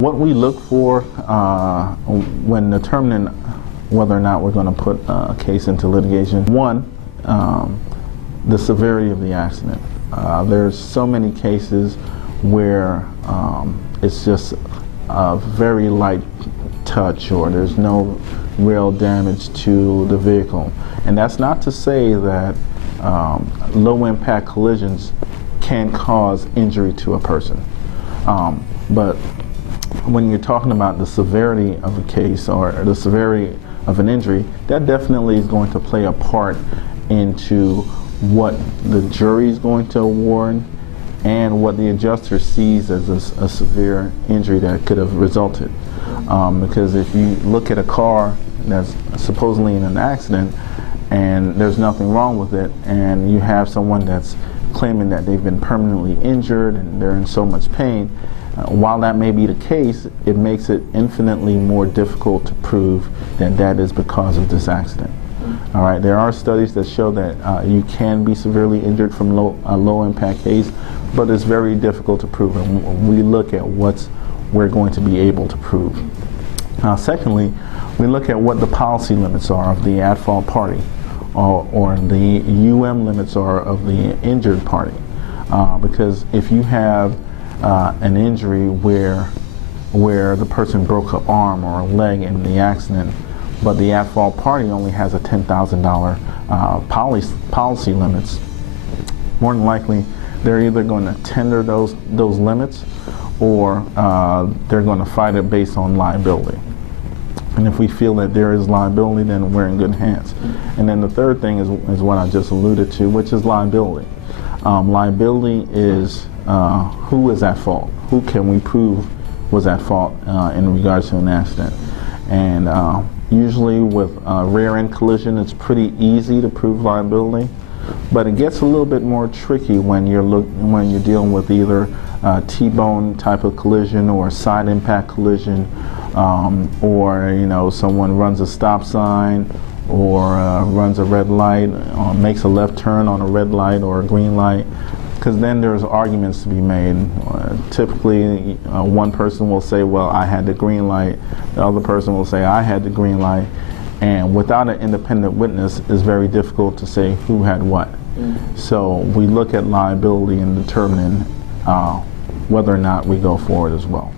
What we look for when determining whether or not we're going to put a case into litigation, one, the severity of the accident. There's so many cases where it's just a very light touch or there's no real damage to the vehicle. And that's not to say that low impact collisions can cause injury to a person. But when you're talking about the severity of a case or the severity of an injury, that definitely is going to play a part into what the jury is going to award and what the adjuster sees as a severe injury that could have resulted. Because if you look at a car that's supposedly in an accident and there's nothing wrong with it, and you have someone that's claiming that they've been permanently injured and they're in so much pain, while that may be the case, it makes it infinitely more difficult to prove that that is because of this accident. All right, there are studies that show that you can be severely injured from a low impact case, but it's very difficult to prove, and we look at what we're going to be able to prove. Secondly, we look at what the policy limits are of the at-fault party, or the limits are of the injured party, because if you have an injury where the person broke an arm or a leg in the accident, but the at-fault party only has a $10,000 policy limits, more than likely they're either going to tender those limits or they're going to fight it based on liability. And if we feel that there is liability, then we're in good hands. And then the third thing is what I just alluded to, which is liability. Liability is who is at fault? Who can we prove was at fault in regards to an accident? And usually with rear-end collision, it's pretty easy to prove liability, but it gets a little bit more tricky when you're dealing with either T-bone type of collision or side impact collision, or someone runs a stop sign or runs a red light, or makes a left turn on a red light or a green light, because then there's arguments to be made. Typically, one person will say, well, I had the green light. The other person will say, I had the green light. And without an independent witness, it's very difficult to say who had what. So we look at liability in determining whether or not we go forward as well.